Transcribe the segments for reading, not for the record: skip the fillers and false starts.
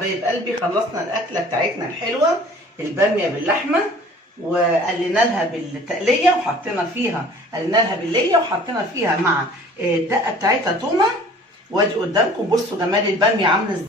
حبايب قلبي، خلصنا الاكله بتاعتنا الحلوه الباميه باللحمه، وقلينا لها بالتقليه وحطينا فيها وحطينا فيها مع الدقه بتاعتها تومه. وادي قدامكم بصوا جمال الباميه عامله ازاي.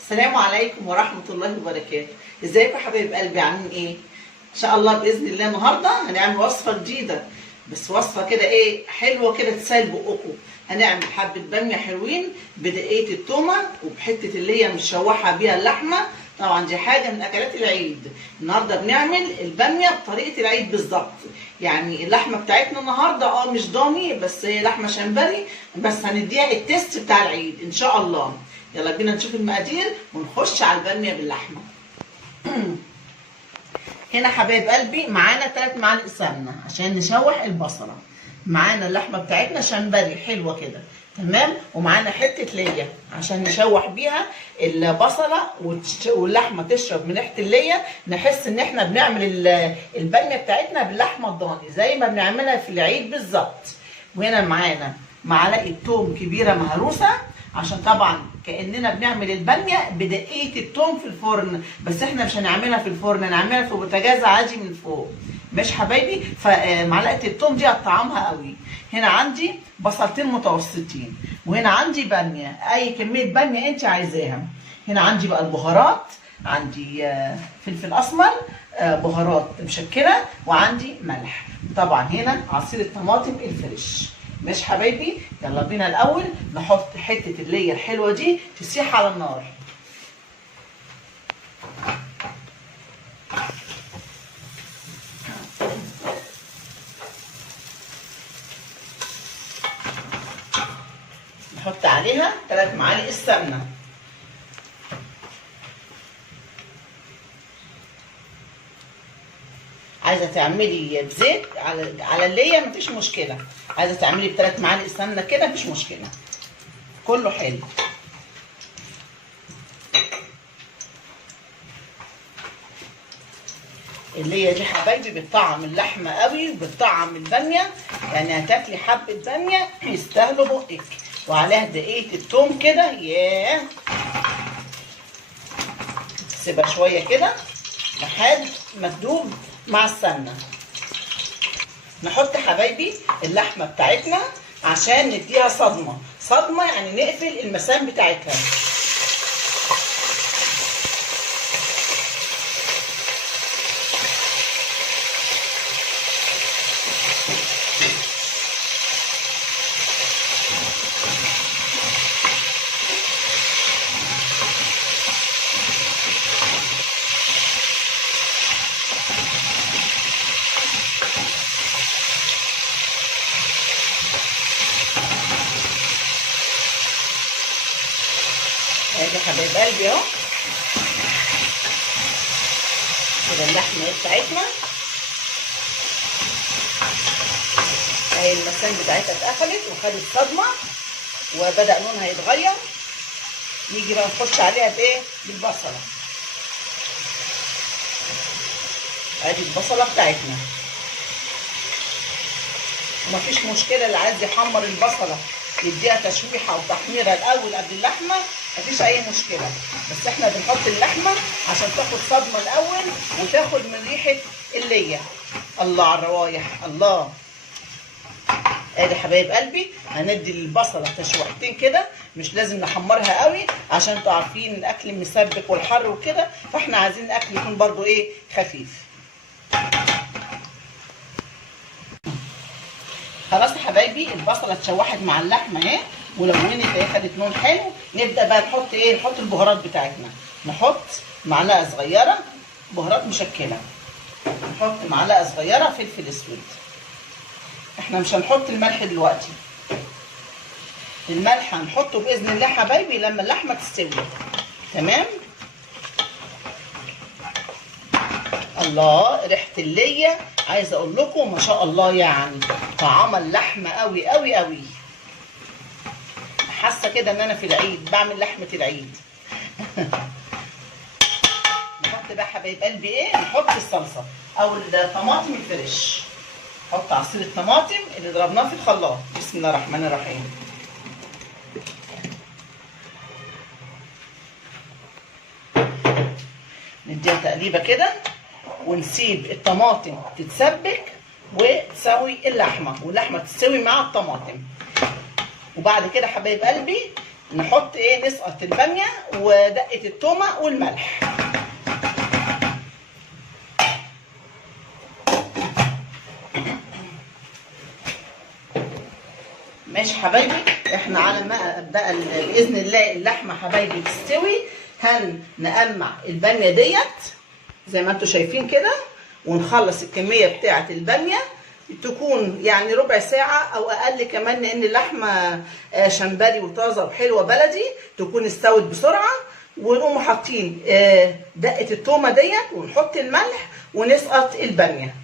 السلام عليكم ورحمه الله وبركاته. ازيكم يا حبايب قلبي، عاملين ايه؟ ان شاء الله باذن الله النهارده هنعمل وصفه جديده، بس وصفه كده ايه حلوه كده تسال بقكم. هنعمل حبه باميه حلوين بدقيقه التومه وبحته اللي هي مشوحه بيها اللحمه. طبعا دي حاجه من اكلات العيد. النهارده بنعمل الباميه بطريقه العيد بالظبط. يعني اللحمه بتاعتنا النهارده مش ضاني، بس هي لحمه شمبري، بس هنديها التيست بتاع العيد ان شاء الله. يلا بينا نشوف المقادير ونخش على الباميه باللحمه. هنا حبايب قلبي معانا 3 معالق سمنه عشان نشوح البصله. معانا اللحمه بتاعتنا شمبري حلوه كده تمام، ومعانا حته ليا عشان نشوح بيها البصله واللحمه تشرب من ريحه الليا، نحس ان احنا بنعمل الباميه بتاعتنا باللحمه الضاني زي ما بنعملها في العيد بالظبط. وهنا معانا معلقه توم كبيره مهروسه عشان طبعا كاننا بنعمل الباميه بدقيقه التوم في الفرن، بس احنا مش هنعملها في الفرن، هنعملها في بوتاجاز عادي من فوق. ماشي حبايبي؟ فمعلقه التوم دي هتطعمها قوي. هنا عندي بصلتين متوسطين، وهنا عندي باميه، اي كميه باميه انت عايزاها. هنا عندي بقى البهارات، عندي فلفل اسمر، بهارات مشكله، وعندي ملح. طبعا هنا عصير الطماطم الفريش. ماشي حبايبي؟ يلا بينا الاول نحط حته اللية الحلوه دي تسيح على النار. نحط عليها 3 معالق السمنه. عايزه تعملي بزيت على اللية مفيش مشكله، عايزه تعملي ب3 معالق سمنه كده مفيش مشكله، كله حلو. اللية دي حبايبي بتطعم اللحمه قوي وبتطعم الباميه، يعني هتاكلي حبه باميه يستاهلوا بقك. وعليها دقيقه التوم كده، ياه. سيبها شويه كده لحد ما تدوب مع السمنه. نحط حبايبي اللحمه بتاعتنا عشان نديها صدمه، يعني نقفل المسام بتاعتها. ادي حبايب قلبي اهو كده اللحمه بتاعتنا اهي المسام بتاعتها اتقفلت وخدت صدمه وبدا لونها يتغير. نيجي بقى نخش عليها بايه؟ بالبصله. ادي البصله بتاعتنا، ومفيش مشكله اللي عايز يحمر البصله يديها تشويحه او تحميره الاول قبل اللحمه، مفيش اي مشكله، بس احنا بنحط اللحمه عشان تاخد صدمه الاول وتاخد من ريحه اللية. الله على الروايح، الله. ادي حبايب قلبي هندي البصله تشويحتين كده، مش لازم نحمرها قوي عشان انتوا عارفين الاكل مسبك والحر وكده، فاحنا عايزين الاكل يكون برضو ايه خفيف. خلاص يا حبايبي البصله اتشوحت مع اللحمه اهي ولونت اهي، خدت لون حلو. نبدا بقى نحط ايه؟ نحط البهارات بتاعتنا. نحط معلقه صغيره بهارات مشكله، نحط معلقه صغيره فلفل اسود. احنا مش هنحط الملح دلوقتي، الملح هنحطه باذن الله حبايبي لما اللحمه تستوي. تمام؟ الله، ريحه اللية عايزه اقول لكم ما شاء الله، يعني طعم اللحمه قوي قوي قوي. حاسه كده ان انا في العيد بعمل لحمه العيد. نحط بقى حبايب قلبي ايه، نحط الصلصه او الطماطم الفريش. نحط عصير الطماطم اللي ضربناه في الخلاط. بسم الله الرحمن الرحيم. نديها تقليبه كده ونسيب الطماطم تتسبك وتسوي اللحمه، واللحمه تستوي مع الطماطم. وبعد كده حبايب قلبي نحط ايه، نسقط الباميه ودقه التومه والملح. ماشي حبايبي، احنا على ما بقى باذن الله اللحمه حبايبي تستوي هنقمع الباميه ديت زي ما انتم شايفين كده، ونخلص الكميه بتاعه الباميه تكون يعني ربع ساعه او اقل كمان، لان اللحمه شمبري وطازه وحلوه بلدي تكون استوت بسرعه. ونقوم حاطين دقه التومه ديت ونحط الملح ونسقط الباميه.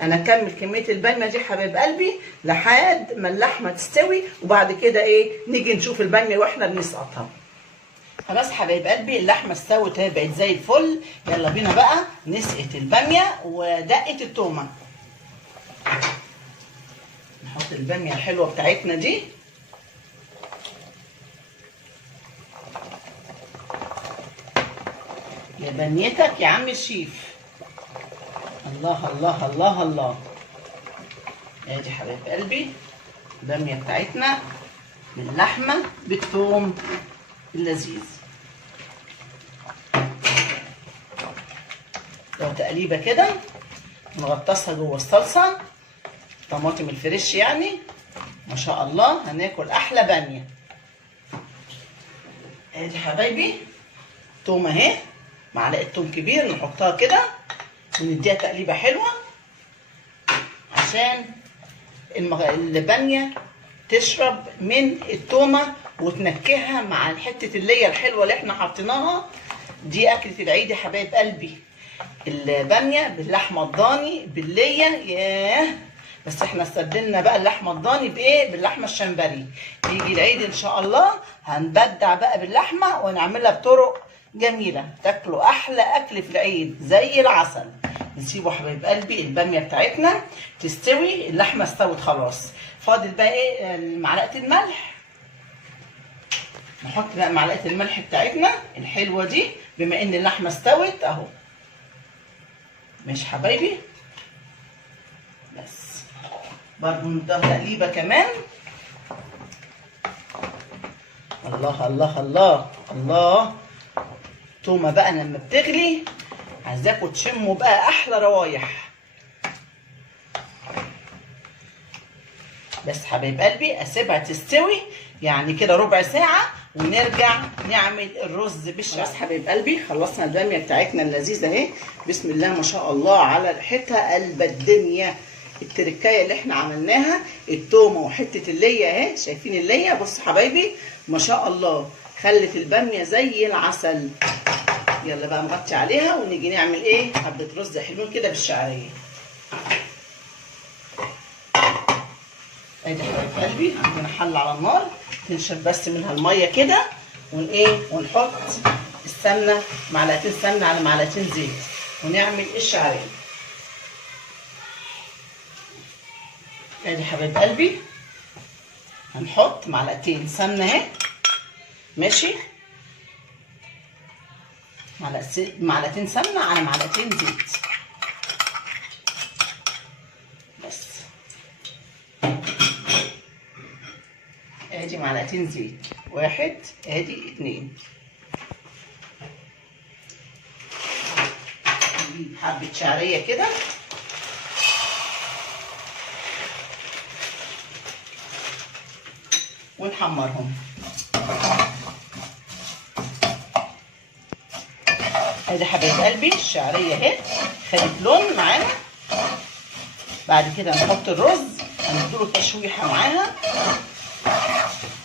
انا اكمل كميه الباميه دي حبايب قلبي لحد ما اللحمه تستوي، وبعد كده ايه نيجي نشوف الباميه واحنا بنسقطها. خلاص حبايب قلبي اللحمه استوت اهي بقت زي الفل. يلا بينا بقى نسقط الباميه ودقه التومه. نحط الباميه الحلوه بتاعتنا دي. يا بنيتك يا عم الشيف. الله الله الله الله. ادي حبايب قلبي الباميه بتاعتنا باللحمه بالثوم اللذيذ. لو تقليبه كده نغطسها جوه الصلصه طماطم الفريش يعني، ما شاء الله هناكل احلى باميه. ادي حبايبي توم اهي، معلقه توم كبير نحطها كده ونديها تقليبه حلوه عشان الباميه تشرب من التومه وتنكهها مع حته الليه الحلوه اللي احنا حاطيناها دي. اكله العيد يا حبايب قلبي، الباميه باللحمه الضاني بالليه. ياه، بس احنا استبدلنا بقى اللحمه الضاني بايه، باللحمه الشمبري. يجي العيد ان شاء الله هنبدع بقى باللحمه ونعملها بطرق جميله، تاكلوا احلى اكل في العيد زي العسل. نسيبه حبايب قلبي الباميه بتاعتنا تستوي، اللحمه استوت خلاص، فاضل بقى ايه، معلقه الملح. نحط بقى معلقه الملح بتاعتنا الحلوه دي بما ان اللحمه استوت اهو. ماشي حبايبي، بس برضه نديها تقليبه كمان. الله الله الله الله. تومه بقى لما بتغلي عايزاكم تشموا بقى احلى روايح. بس حبايب قلبي اسيبها تستوي يعني كده ربع ساعه ونرجع نعمل الرز بالشعريه. بس حبايب قلبي خلصنا الباميه بتاعتنا اللذيذه اهي، بسم الله ما شاء الله على ريحتها قلب الدنيا. التركايه اللي احنا عملناها التومه وحته الليه اهي، شايفين الليه؟ بصوا حبايبي ما شاء الله خلت الباميه زي العسل. يلا بقى نغطي عليها ونيجي نعمل ايه، حبه رز حلوين كده بالشعريه. ادي حبايب قلبي عندنا حله على النار تنشف بس منها الميه كده، ونحط السمنه، معلقتين سمنه على معلقتين زيت ونعمل الشعريه. ادي حبايب قلبي هنحط معلقتين سمنه اهي، ماشي، معلقتين سمنه على معلقتين زيت بس. ادي معلقتين زيت، 1 ادي 2. نجيب حبه شعريه كده ونحمرهم. ادي حبايب قلبي الشعريه اهي خدت لون معانا. بعد كده نحط الرز هنديله تشويحه معاها،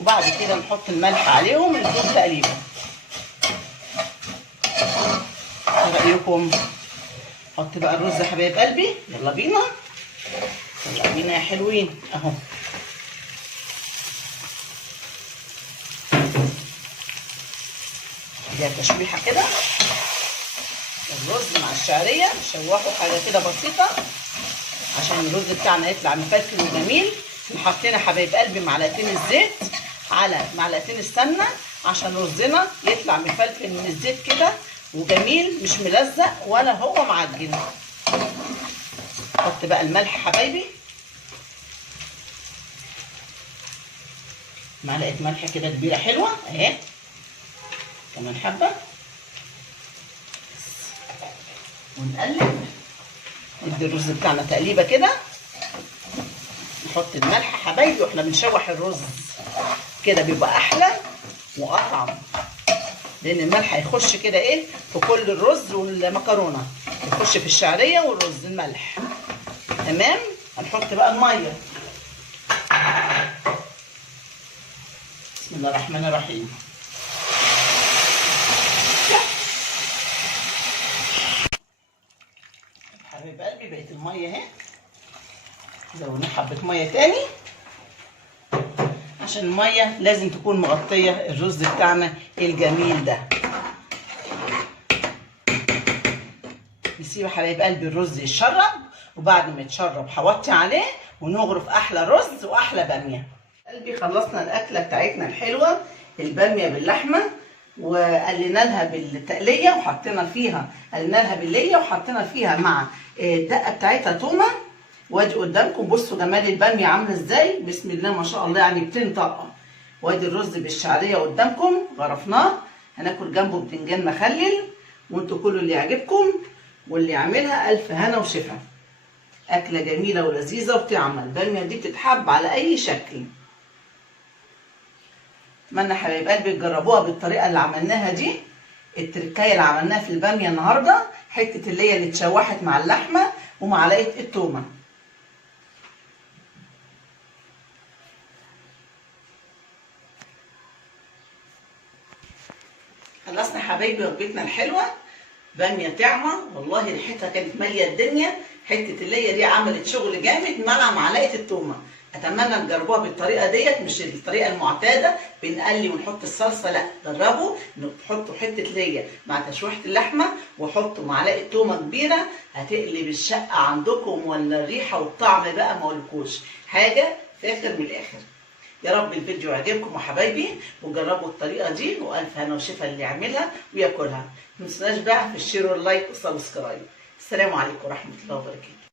وبعد كده نحط الملح عليهم ونديهم تقليبه. ايه رايكم؟ حط بقى الرز يا حبايب قلبي، يلا بينا يلا بينا يا حلوين اهو. اديها تشويحه كده، الرز مع الشعريه، نشوحه حاجه كده بسيطه عشان الرز بتاعنا يطلع مفلفل وجميل. حطينا حبايب قلبي معلقتين الزيت على معلقتين السمنه عشان رزنا يطلع مفلفل من الزيت كده وجميل، مش ملزق ولا هو معجن. حط بقى الملح حبايبي، معلقه ملح كده كبيره حلوه اهي، كمان حبه، ونقلب. ندي الرز بتاعنا تقليبه كده. نحط الملح حبايبي واحنا بنشوح الرز كده، بيبقى احلى واطعم، لان الملح هيخش كده ايه في كل الرز والمكرونه، يخش في الشعريه والرز الملح. تمام. هنحط بقى الميه. بسم الله الرحمن الرحيم. حبايب قلبي بقت الميه اهي، زودنا حبه ميه تاني عشان الميه لازم تكون مغطيه الرز بتاعنا الجميل ده. نسيب حبايب قلبي الرز يتشرب، وبعد ما يتشرب هوطي عليه ونغرف احلى رز واحلى باميه. قلبي خلصنا الاكله بتاعتنا الحلوه، الباميه باللحمه، وقلينا لها بالتقليه وحطينا فيها، قلينا لها بالليه وحطينا فيها مع الدقه بتاعتها تومه. وادي قدامكم بصوا جمال الباميه عامله ازاي، بسم الله ما شاء الله، يعني بتنطق. وادي الرز بالشعريه قدامكم غرفناه، هناكل جنبه بتنجان مخلل، وانتوا كلوا اللي يعجبكم، واللي يعملها الف هنا وشفا. اكله جميله ولذيذه وبتعمل. الباميه دي بتتحب على اي شكل. اتمنى حبايب قلبي تجربوها بالطريقه اللي عملناها دي. التركايه اللي عملناها في الباميه النهارده حته اللي هي اللي اتشوحت مع اللحمه ومعلقه التومه. خلصنا حبايبي وجبتنا الحلوه، باميه طعمه والله، ريحتها كانت ماليه الدنيا. حته الليه دي عملت شغل جامد مع معلقه التومه. اتمنى تجربوها بالطريقه ديت، مش الطريقه المعتاده بنقلي ونحط الصلصه، لا جربوا تحطوا حته ليه مع تشويحه اللحمه وحطوا معلقه تومه كبيره، هتقلب الشقه عندكم، ولا الريحه والطعم بقى ما اقولكوش حاجه فاخر من الاخر. يا رب الفيديو يعجبكم يا حبايبي، وجربوا الطريقه دي، والف هنا وشفا اللي يعملها وياكلها. ما تنسوناش بقى في الشير واللايك والسبسكرايب. السلام عليكم ورحمه الله وبركاته.